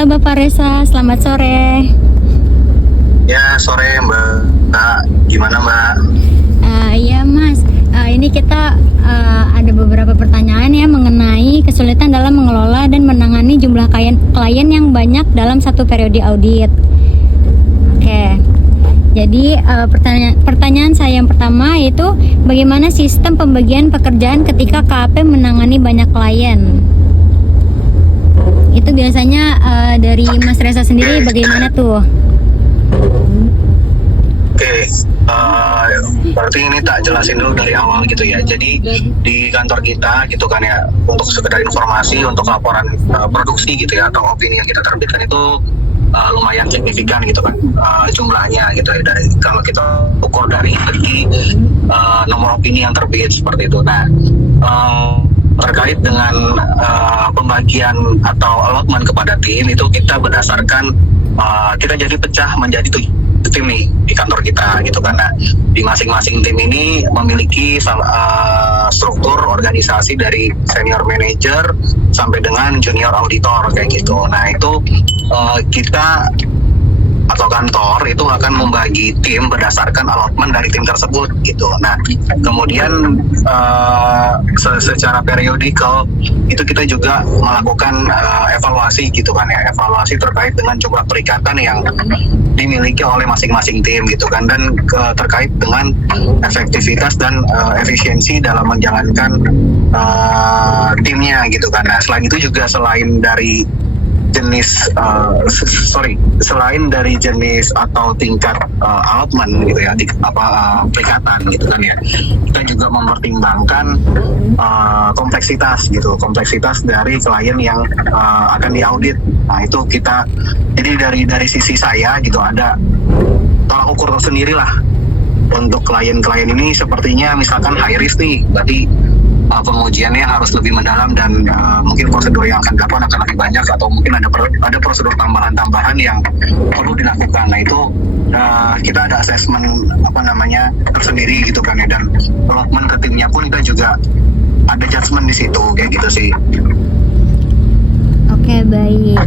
Halo Bapak Reza, selamat sore. Ya, sore Mbak. Gimana Mbak? Iya Mas, ini kita ada beberapa pertanyaan ya mengenai kesulitan dalam mengelola dan menangani jumlah klien yang banyak dalam satu periode audit. Oke, jadi pertanyaan saya yang pertama yaitu bagaimana sistem pembagian pekerjaan ketika KAP menangani banyak klien? Itu biasanya dari Mas Reza sendiri bagaimana tuh? Oke, berarti ini tak jelasin dulu dari awal gitu ya. Jadi di kantor kita gitu kan ya, untuk sekedar informasi, untuk laporan produksi gitu ya, atau opini yang kita terbitkan itu lumayan signifikan gitu kan jumlahnya gitu ya. Dari kalau kita ukur dari segi nomor opini yang terbit seperti itu. Nah, terkait dengan pembagian atau allotment kepada tim itu kita berdasarkan kita jadi pecah menjadi 7 tim nih di kantor kita gitu kan. Nah, di masing-masing tim ini memiliki struktur organisasi dari senior manager sampai dengan junior auditor kayak gitu. Nah, itu kita atau kantor itu akan membagi tim berdasarkan allotment dari tim tersebut gitu. Nah, kemudian secara periodikal itu kita juga melakukan evaluasi gitu kan ya, evaluasi terkait dengan jumlah perikatan yang dimiliki oleh masing-masing tim gitu kan, dan terkait dengan efektivitas dan efisiensi dalam menjalankan timnya gitu kan. Nah, selain itu juga selain dari jenis atau tingkat allotment gitu ya, perikatan gitu kan ya, kita juga mempertimbangkan kompleksitas dari klien yang akan diaudit. Nah, itu kita jadi dari sisi saya gitu ada tolak ukur sendiri lah untuk klien-klien ini. Sepertinya misalkan high risk nih, berarti pengujiannya harus lebih mendalam dan mungkin prosedur yang akan dilakukan akan lebih banyak, atau mungkin ada prosedur tambahan yang perlu dilakukan. Nah, itu kita ada assessment tersendiri gitu kan ya, dan development ke timnya pun kita juga ada judgement di situ kayak gitu sih. Oke, baik.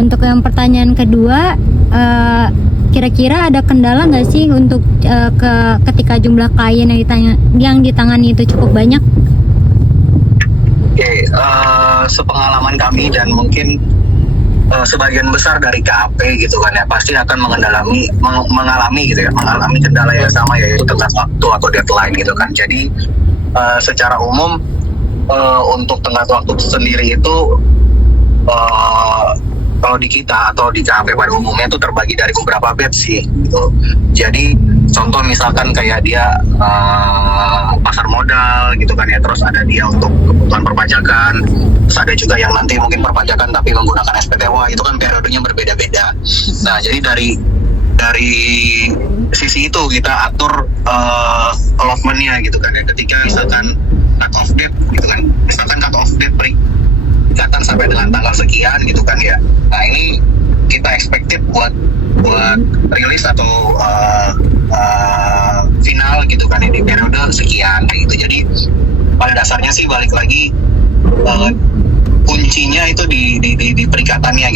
Untuk yang pertanyaan kedua, kira-kira ada kendala nggak sih untuk ketika jumlah klien yang ditangani itu cukup banyak? Oke, sepengalaman kami dan mungkin sebagian besar dari KAP gitu kan ya, pasti akan mengalami kendala yang sama, yaitu tenggat waktu atau deadline gitu kan. Jadi secara umum untuk tenggat waktu sendiri itu kalau di kita atau di KAP pada umumnya itu terbagi dari beberapa batch sih gitu. Jadi contoh misalkan kayak dia pasar modal gitu kan ya, terus ada dia untuk kebutuhan perpajakan, terus ada juga yang nanti mungkin perpajakan tapi menggunakan SPTWA, itu kan periodenya berbeda-beda. Nah, jadi dari sisi itu kita atur allotment-nya gitu kan ya. Ketika misalkan cut off date gitu kan, misalkan cut off date perikatan sampai dengan tanggal sekian gitu kan ya. Nah, ini kita expected buat rilis atau final gitu kan ya, di periode sekian gitu. Jadi pada dasarnya sih balik lagi kuncinya itu di perikatannya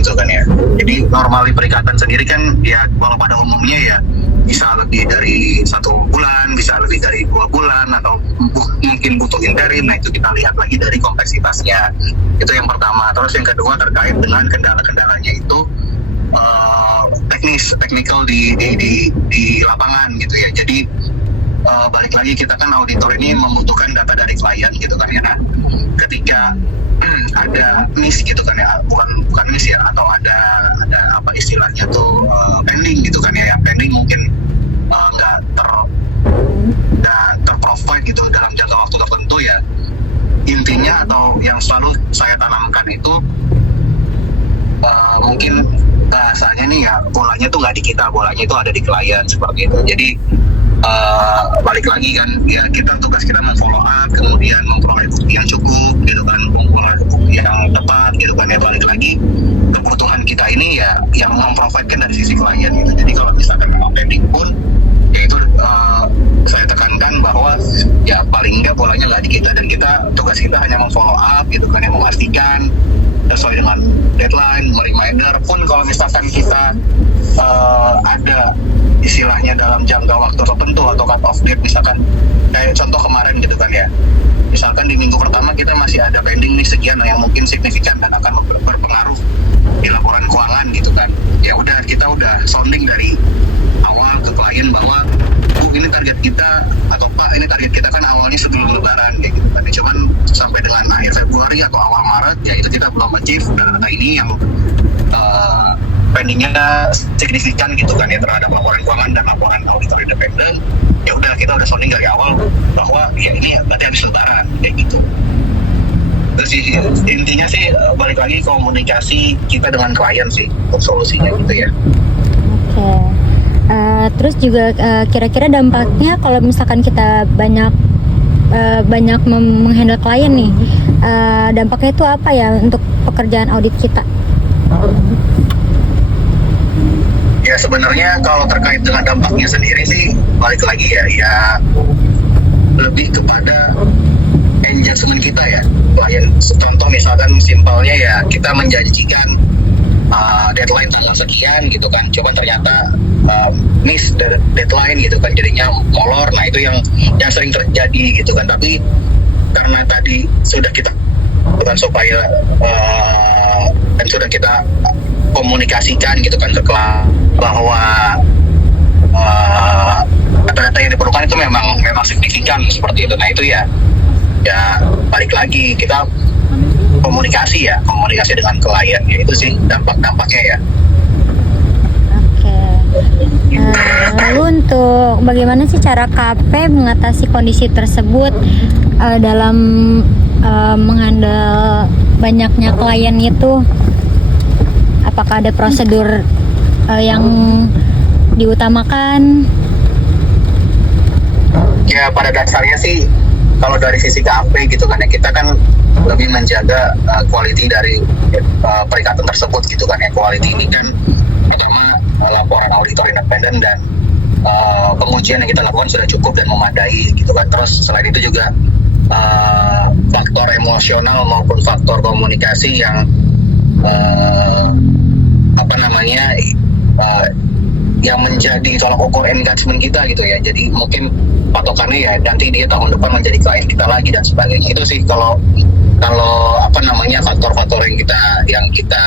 gitu kan ya. Jadi normal di perikatan sendiri kan ya, kalau pada umumnya ya bisa lebih dari 1 bulan, bisa lebih dari 2 bulan, atau mungkin butuh interim. Nah, itu kita lihat lagi dari kompleksitasnya. Itu yang pertama. Terus yang kedua terkait dengan kendala-kendalanya itu technical di lapangan gitu ya. Jadi balik lagi, kita kan auditor ini membutuhkan data dari klien gitu kan ya. Nah, ketika ada miss gitu kan ya, bukan miss ya, atau ada apa istilahnya tuh pending gitu kan ya, yang pending mungkin nggak terprovide gitu dalam jangka waktu tertentu ya. Intinya atau yang selalu saya tanamkan itu mungkin bahasanya nih ya, bolanya tuh nggak di kita, bolanya itu ada di klien seperti itu. Jadi balik lagi kan ya, tugas kita memfollow up, kemudian memperoleh bukti yang cukup gitu kan, memperoleh bukti yang tepat gitu kan ya. Balik lagi, kebutuhan kita ini ya yang memprovide kan dari sisi klien gitu. Jadi kalau misalkan memang pending pun ya itu saya tekankan bahwa ya paling enggak bolanya nggak di kita, dan kita tugas kita hanya memfollow up gitu kan, yang memastikan sesuai dengan deadline, reminder pun kalau misalkan kita ada istilahnya dalam jangka waktu tertentu atau cut off date, misalkan kayak contoh kemarin gitu kan ya, misalkan di minggu pertama kita masih ada pending nih sekian yang mungkin signifikan dan akan berpengaruh di laporan keuangan gitu kan, ya udah kita udah sounding dari awal ke klien bahwa ini target kita, atau Pak ini target kita kan awalnya sebelum lebaran kayak gitu kan, cuman sampai dengan akhir Februari atau awal Maret ya itu kita belum achieve, dan data ini yang pendingnya signifikan gitu kan ya terhadap laporan keuangan dan laporan auditor independen, ya udah kita udah sounding dari awal bahwa ya ini berarti habis lebaran kayak gitu. Terus intinya sih balik lagi komunikasi kita dengan klien sih untuk solusinya gitu ya. Oke. Terus juga kira-kira dampaknya kalau misalkan kita banyak menghandle klien nih, dampaknya itu apa ya untuk pekerjaan audit kita? Ya sebenarnya kalau terkait dengan dampaknya sendiri sih balik lagi ya lebih kepada engagement kita ya klien. Contoh misalkan simpelnya ya kita menjanjikan deadline tanggal sekian gitu kan, coba ternyata miss deadline gitu kan, jadinya molor. Nah itu yang sering terjadi gitu kan, tapi karena tadi sudah kita bukan supaya dan sudah kita komunikasikan gitu kan ke klien bahwa data-data yang diperlukan itu memang signifikan seperti itu. Nah itu ya balik lagi kita komunikasi dengan klien ya, itu sih dampaknya ya. Oke. Lalu untuk bagaimana sih cara KP mengatasi kondisi tersebut dalam menghandle banyaknya klien itu? Apakah ada prosedur yang diutamakan? Ya pada dasarnya sih kalau dari sisi KP gitu kan ya, kita kan lebih menjaga quality dari perikatan tersebut gitu kan ya. Quality ini kan pertama laporan auditor independen dan pengujian yang kita lakukan sudah cukup dan memadai gitu kan. Terus selain itu juga faktor emosional maupun faktor komunikasi yang yang menjadi tolak ukur engagement kita gitu ya. Jadi mungkin patokannya ya nanti dia tahun depan menjadi klien kita lagi dan sebagainya. Itu sih kalau faktor-faktor yang kita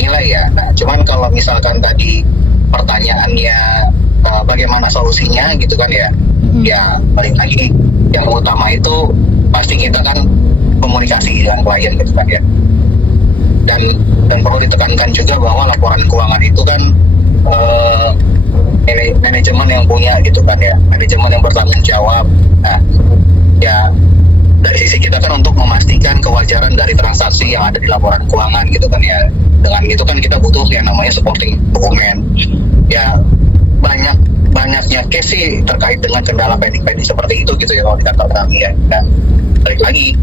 nilai ya. Nah, cuman kalau misalkan tadi pertanyaannya bagaimana solusinya gitu kan ya, ya balik lagi yang utama itu pasti kita kan komunikasi dengan klien gitu kan ya. Dan perlu ditekankan juga bahwa laporan keuangan itu kan manajemen yang punya gitu kan ya, manajemen yang bertanggung jawab. Nah ya dari sisi kita kan untuk memastikan kewajaran dari transaksi yang ada di laporan keuangan gitu kan ya. Dengan itu kan kita butuh yang namanya supporting dokumen. Ya banyaknya case sih terkait dengan kendala pending seperti itu gitu ya kalau di kantor kami ya. Nah balik lagi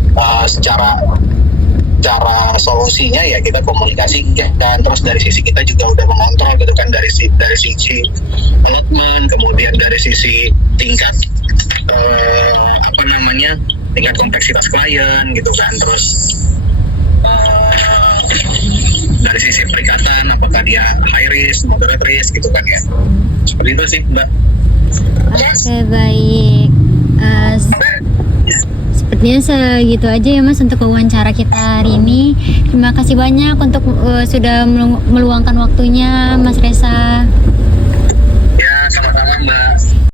cara solusinya ya kita komunikasi ya, dan terus dari sisi kita juga udah mengontrol gitu kan, dari sisi manajemen, kemudian dari sisi tingkat tingkat kompleksitas klien gitu kan, terus dari sisi perikatan apakah dia high risk, moderate risk gitu kan ya. Seperti itu sih Mbak. Oke, baik. Sepertinya segitu aja ya Mas untuk wawancara kita hari ini. Terima kasih banyak untuk sudah meluangkan waktunya Mas Reza.